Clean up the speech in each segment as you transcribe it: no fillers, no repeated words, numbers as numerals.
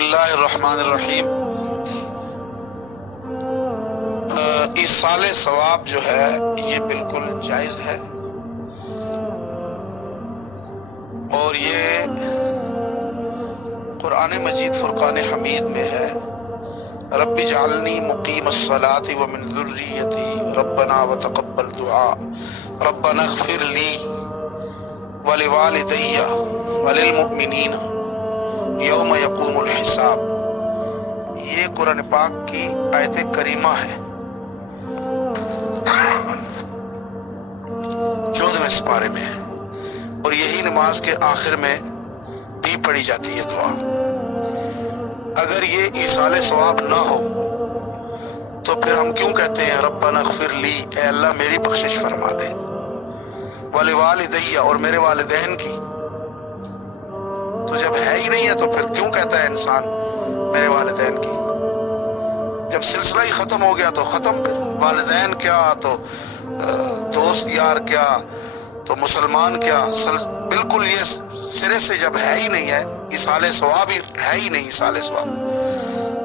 اللہ الرحمن الرحیم۔ ایصال ثواب جو ہے یہ بالکل جائز ہے، اور یہ قرآن مجید فرقان حمید میں ہے، رب اجعلنی مقیم الصلاۃ ومن ذریتی ربنا وتقبل دعاء ربنا اغفر لی ولوالدی وللمؤمنین یوم یقوم الحساب۔ یہ قرآن پاک کی آیت کریمہ ہے، 14ویں سپارے میں ہے، اور یہی نماز کے آخر میں بھی پڑھی جاتی ہے دعا۔ اگر یہ ایصال ثواب نہ ہو تو پھر ہم کیوں کہتے ہیں ربنا اغفر لی، اے اللہ میری بخشش فرما دے، ولوالدی، اور میرے والدین کی؟ تو جب ہے ہی نہیں ہے تو پھر کیوں کہتا ہے انسان میرے والدین کی؟ جب سلسلہ ہی ختم ہو گیا تو ختم، پھر والدین کیا تو دوست یار کیا تو مسلمان کیا، بالکل یہ سرے سے جب ہے ہی نہیں ہے، ایصال ثواب ہی ہے ہی نہیں ایصال ثواب،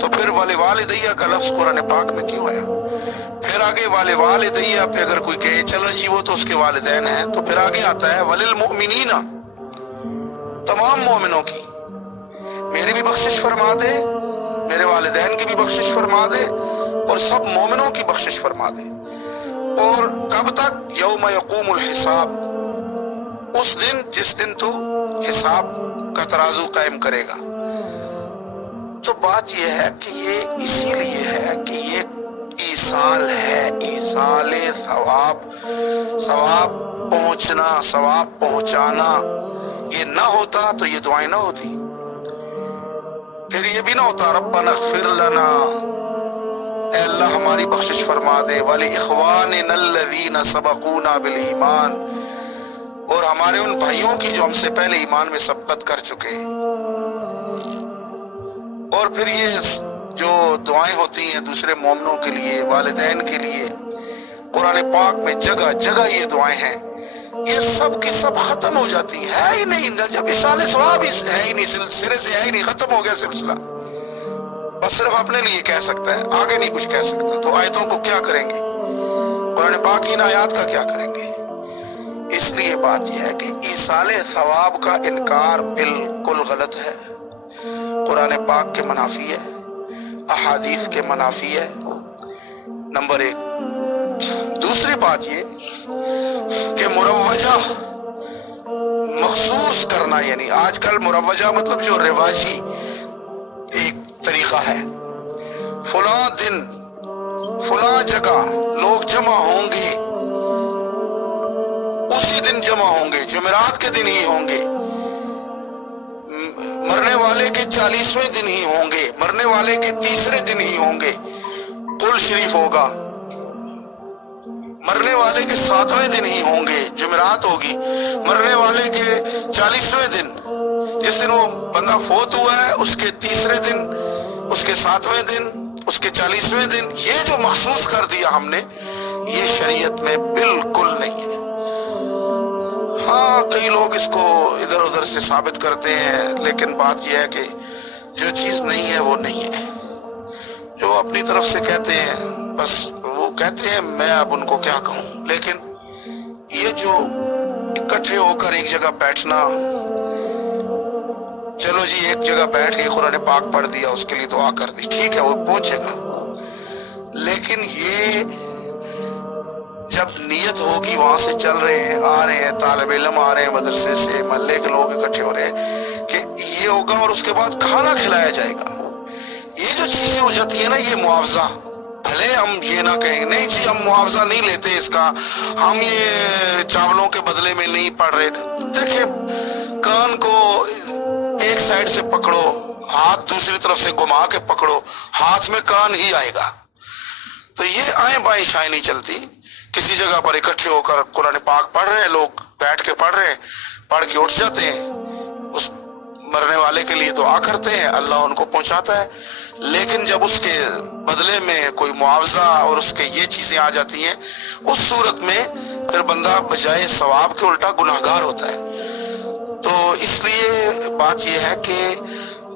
تو پھر والدیہ کا لفظ قرآن پاک میں کیوں آیا؟ پھر آگے والدیہ پہ اگر کوئی کہے چلو جی وہ تو اس کے والدین ہیں، تو پھر آگے آتا ہے وللمؤمنین، تمام مومنوں کی میری بھی بخشش فرما دے، میرے والدین کی بھی بخشش فرما دے، اور سب مومنوں کی بخشش فرما دے۔ اور کب تک؟ یوم یقوم الحساب، اس دن جس دن تو حساب کا ترازو قائم کرے گا۔ تو بات یہ ہے کہ یہ اسی لیے ہے کہ یہ ایصال ہے، ایصال ثواب، ثواب پہنچنا، ثواب پہنچانا۔ یہ نہ ہوتا تو یہ دعائیں نہ ہوتی، پھر یہ بھی نہ ہوتا ربنا اغفر لنا، اے اللہ ہماری بخشش فرما دے، وَلِإِخْوَانِنَا الَّذِينَ سَبَقُونَا بِالْإِيمَانِ، اور ہمارے ان بھائیوں کی جو ہم سے پہلے ایمان میں سبقت کر چکے۔ اور پھر یہ جو دعائیں ہوتی ہیں دوسرے مومنوں کے لیے، والدین کے لیے، قرآن پاک میں جگہ جگہ یہ دعائیں ہیں، یہ سب کی سب ختم ہو جاتی ہے ہی نہیں، جب ایصال ثواب ہے ہی نہیں، سرے سے ہے ہی نہیں، ختم ہو گیا سلسلہ، بس صرف اپنے لیے کہہ سکتا ہے، آگے نہیں کچھ کہہ سکتا۔ تو آیتوں کو کیا کریں گے؟ قرآن پاک کی ان آیات کا کیا کریں گے؟ اس لیے بات یہ ہے کہ ایصال ثواب کا انکار بالکل غلط ہے، قرآن پاک کے منافی ہے، احادیث کے منافی ہے، نمبر ایک۔ دوسری بات یہ کہ مروجہ مخصوص کرنا، یعنی آج کل مروجہ مطلب جو رواجی ایک طریقہ ہے، فلاں دن فلاں جگہ لوگ جمع ہوں گے، اسی دن جمع ہوں گے، جمعرات کے دن ہی ہوں گے، مرنے والے کے 40ویں دن ہی ہوں گے، مرنے والے کے تیسرے دن ہی ہوں گے، قل شریف ہوگا، مرنے والے کے 7ویں دن ہی ہوں گے، جمعرات ہوگی، مرنے والے کے 40ویں دن، جس دن وہ بندہ فوت ہوا ہے اس کے تیسرے دن، اس کے 7ویں دن، اس کے 40ویں دن، یہ جو مخصوص کر دیا ہم نے، یہ شریعت میں بالکل نہیں ہے۔ ہاں کئی لوگ اس کو ادھر ادھر سے ثابت کرتے ہیں، لیکن بات یہ ہے کہ جو چیز نہیں ہے وہ نہیں ہے، جو اپنی طرف سے کہتے ہیں بس وہ کہتے ہیں، میں اب ان کو کیا کہوں۔ لیکن یہ جو اکٹھے ہو کر ایک جگہ بیٹھنا، چلو جی ایک جگہ بیٹھ کے قرآن پاک پڑھ دیا، اس کے لیے دعا کر دی، ٹھیک ہے وہ پہنچے گا، لیکن یہ جب نیت ہوگی، وہاں سے چل رہے ہیں، آ رہے ہیں، طالب علم آ رہے ہیں مدرسے سے، محلے کے لوگ اکٹھے ہو رہے ہیں کہ یہ ہوگا، اور اس کے بعد کھانا کھلایا جائے گا، یہ جو چیزیں ہو جاتی ہیں نا، یہ معاوضہ، بھلے ہم یہ نہ کہیں نہیں جی ہم معاوضہ نہیں لیتے اس کا، ہم یہ چاولوں کے بدلے میں نہیں پڑھ رہے۔ دیکھیں کان کو ایک سائڈ سے پکڑو، ہاتھ دوسری طرف سے گھما کے پکڑو، ہاتھ میں کان ہی آئے گا۔ تو یہ آئیں بائیں شائیں نہیں چلتی، کسی جگہ پر اکٹھے ہو کر قرآن پاک پڑھ رہے ہیں، لوگ بیٹھ کے پڑھ رہے ہیں، پڑھ کے اٹھ جاتے ہیں، اس مرنے والے کے لیے دعا کرتے ہیں، اللہ ان کو پہنچاتا ہے، لیکن جب اس کے بدلے میں کوئی معاوضہ اور اس کے یہ چیزیں آ جاتی ہیں، اس صورت میں پھر بندہ بجائے ثواب کے الٹا گناہگار ہوتا ہے۔ تو اس لیے بات یہ ہے کہ